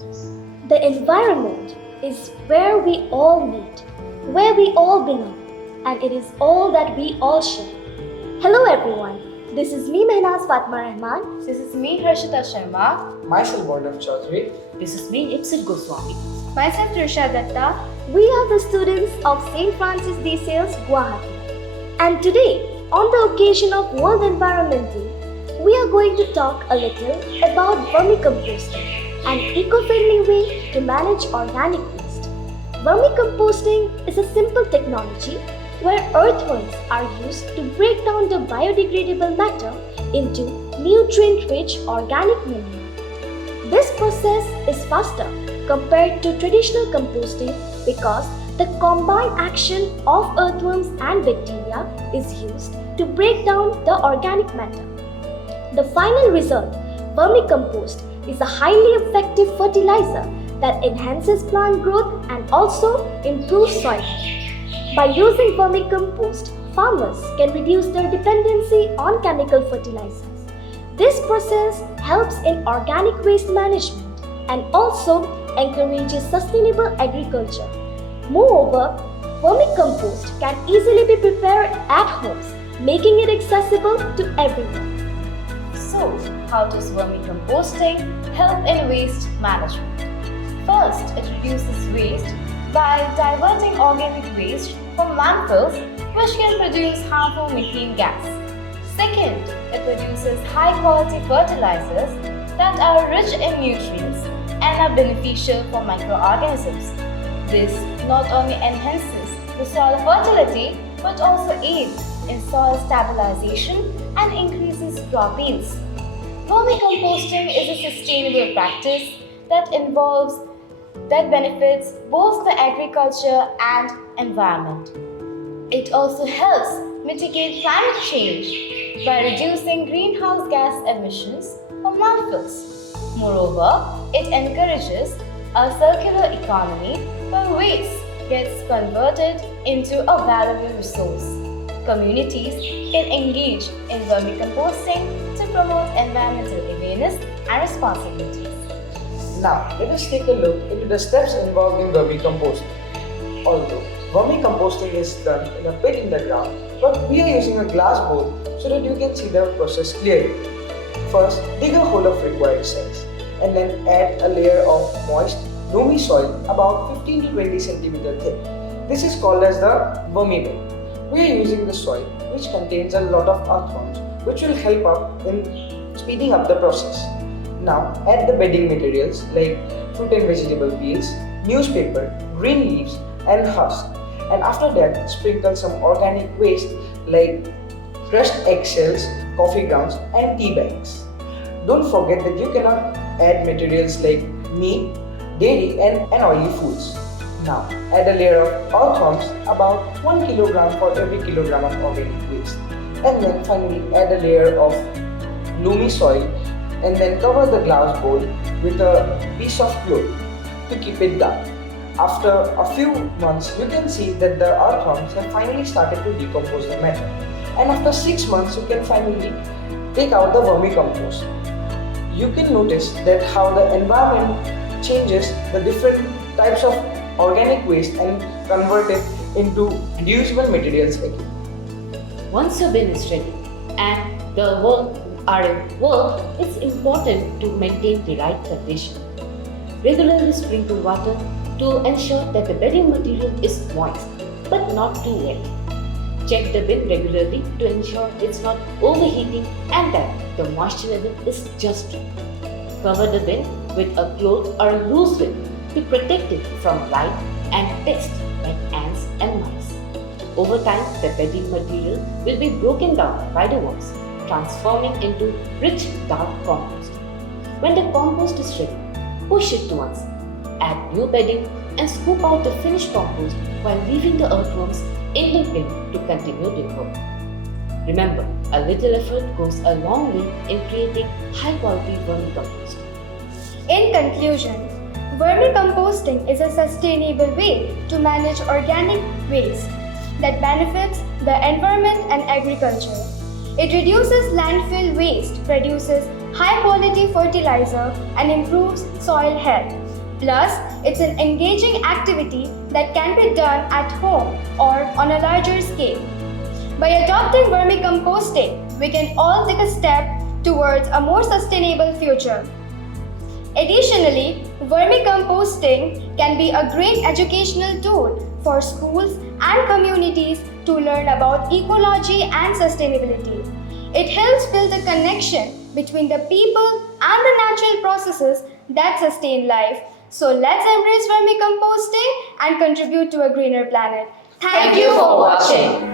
The environment is where we all meet, where we all belong, and it is all that we all share. Hello everyone, this is me Mehnaz Fatma Rahman. This is me, Harshita Sharma. Myself, Gaurav Chaudhary. This is me, Ipsit Goswami. Myself, Trisha Datta. We are the students of St. Francis de Sales, Guwahati. And today, on the occasion of World Environment Day, we are going to talk a little about vermicomposting, an eco-friendly way to manage organic waste. Vermicomposting is a simple technology where earthworms are used to break down the biodegradable matter into nutrient-rich organic manure. This process is faster compared to traditional composting because the combined action of earthworms and bacteria is used to break down the organic matter. The final result, vermicompost, is a highly effective fertilizer that enhances plant growth and also improves soil. By using vermicompost, farmers can reduce their dependency on chemical fertilizers. This process helps in organic waste management and also encourages sustainable agriculture. Moreover, vermicompost can easily be prepared at homes, making it accessible to everyone. So, how does vermicomposting help in waste management? First, it reduces waste by diverting organic waste from landfills, which can produce harmful methane gas. Second, it produces high-quality fertilizers that are rich in nutrients and are beneficial for microorganisms. This not only enhances the soil fertility but also aids in soil stabilization and increases crop yields. Vermicomposting is a sustainable practice that benefits both the agriculture and environment. It also helps mitigate climate change by reducing greenhouse gas emissions from landfills. Moreover, it encourages a circular economy where waste gets converted into a valuable resource. Communities can engage in vermicomposting to promote environmental awareness and responsibility. Now, let us take a look into the steps involved in vermicomposting. Although vermicomposting is done in a pit in the ground, but we are using a glass bowl so that you can see the process clearly. First, dig a hole of required size and then add a layer of moist, loamy soil about 15 to 20 cm thick. This is called as the vermi bed. We are using the soil which contains a lot of earthworms which will help up in speeding up the process. Now add the bedding materials like fruit and vegetable peels, newspaper, green leaves and husk. And after that sprinkle some organic waste like crushed eggshells, coffee grounds and tea bags. Don't forget that you cannot add materials like meat, dairy and oily foods. Now add a layer of earthworms about 1 kg for every kilogram of organic waste. And then finally add a layer of loamy soil and then cover the glass bowl with a piece of cloth to keep it dark. After a few months, you can see that the earthworms have finally started to decompose the matter. And after 6 months, you can finally take out the vermicompost. You can notice that how the environment changes the different types of organic waste and convert it into reusable materials again. Once your bin is ready and the work are in work, it's important to maintain the right condition. Regularly sprinkle water to ensure that the bedding material is moist but not too wet. Check the bin regularly to ensure it's not overheating and that the moisture level is just right. Cover the bin with a cloth or a loose lid to protect it from light and pests like ants and mice. Over time, the bedding material will be broken down by the worms, transforming into rich dark compost. When the compost is ready, push it to one side, add new bedding and scoop out the finished compost while leaving the earthworms in the bin to continue their work. Remember, a little effort goes a long way in creating high quality vermicompost. In conclusion, vermicomposting is a sustainable way to manage organic waste that benefits the environment and agriculture. It reduces landfill waste, produces high quality fertilizer and improves soil health. Plus, it's an engaging activity that can be done at home or on a larger scale. By adopting vermicomposting, we can all take a step towards a more sustainable future. Additionally, vermicomposting can be a great educational tool for schools and communities to learn about ecology and sustainability. It helps build a connection between the people and the natural processes that sustain life. So let's embrace vermicomposting and contribute to a greener planet. Thank you for watching.